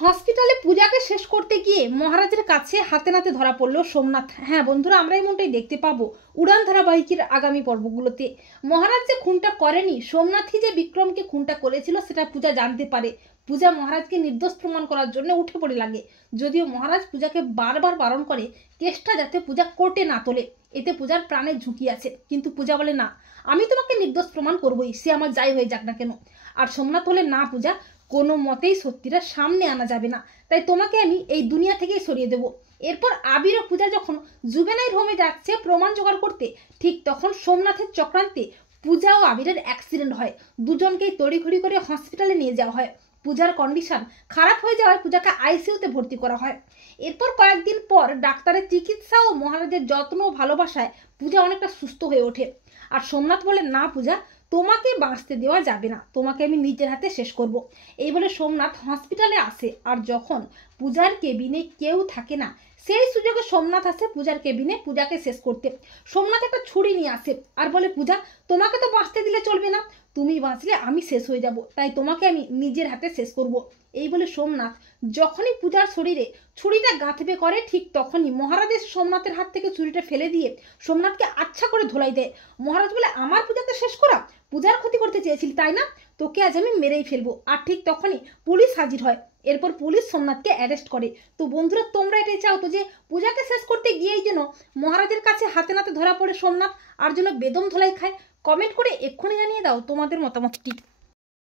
হসপিটালে পূজাকে শেষ করতে গিয়ে মহারাজের কাছে হাতে নাতে ধরা পড়লো সোমনাথ। হ্যাঁ বন্ধুরা, আমরা এমনটাই দেখতে পাবো উড়ান ধারাবাহিকের আগামী পর্বগুলোতে। মহারাজ যে খুনটা করেনি, সোমনাথই যে বিক্রমকে খুনটা করেছিল সেটা পূজা জানতে পারে। পূজা মহারাজকে নির্দোষ প্রমাণ করার জন্য উঠে পড়ে লাগে, যদিও মহারাজ পূজাকে বারবার বারণ করে কেসটা যাতে পূজা কোর্টে না তোলে, এতে পূজার প্রাণের ঝুঁকি আছে। কিন্তু পূজা বলে না, আমি তোমাকে নির্দোষ প্রমাণ করবোই, সে আমার যাই হয়ে যাক না কেন। আর সোমনাথ বলে না পূজা, কোনো মতেই সত্যিটা সামনে আনা যাবে না, তাই তোমাকে আমি এই দুনিয়া থেকেই সরিয়ে দেব। এরপর আবির ও পূজা যখন জুবেনাইল হোমে যাচ্ছে প্রমাণ জোগাড় করতে, ঠিক তখন সোমনাথের চক্রান্তে পূজা ও আবিরের অ্যাক্সিডেন্ট হয়। দুজনকেই তড়িঘড়ি করে হসপিটালে নিয়ে যাওয়া হয়। পূজার কন্ডিশন খারাপ হয়ে যাওয়ায় পূজাকে আইসিইউতে ভর্তি করা হয়। এরপর কয়েকদিন পর ডাক্তারের চিকিৎসা ও মহারাজের যত্ন ও ভালোবাসায় পূজা অনেকটা সুস্থ হয়ে ওঠে। আর সোমনাথ বলে না পূজা, তোমাকে বাঁচতে দেওয়া যাবে না, তোমাকে আমি নিজের হাতে শেষ করব। এই বলে সোমনাথ হসপিটালে আসে। আর যখন পূজার কেবিনে কেউ থাকে না, সেই সুযোগে সোমনাথ আসে পূজার কেবিনে পূজাকে শেষ করতে। সোমনাথ একটা ছুরি নিয়ে আসে আর বলে পূজা, তোমাকে তো বাঁচতে দিলে চলবে না, তুমি বাঁচলে আমি শেষ হয়ে যাব, তাই তোমাকে আমি নিজের হাতে শেষ করব। এই বলে সোমনাথ যখনই পূজার শরীরে ছুরিটা গাঁথবে করে, ঠিক তখনই মহারাজ সোমনাথের হাত থেকে ছুরিটা ফেলে দিয়ে সোমনাথকে আচ্ছা করে ধোলাই দেয়। মহারাজ বলে, আমার পূজাকে শেষ করা, পূজার ক্ষতি করতে চেয়েছিলি তাই না, তোকে আজ আমি মেরেই ফেলবো। আর ঠিক তখনই পুলিশ হাজির হয়। এরপর পুলিশ সোমনাথকে অ্যারেস্ট করে। তো বন্ধুরা, তোমরা এটাই চাও তো যে পূজাকে শেষ করতে গিয়েই যেন মহারাজের কাছে হাতে নাতে ধরা পড়ে সোমনাথ, আর যেন বেদম ধোলাই খায়? কমেন্ট করে এক্ষুনি জানিয়ে দাও তোমাদের মতামতটি।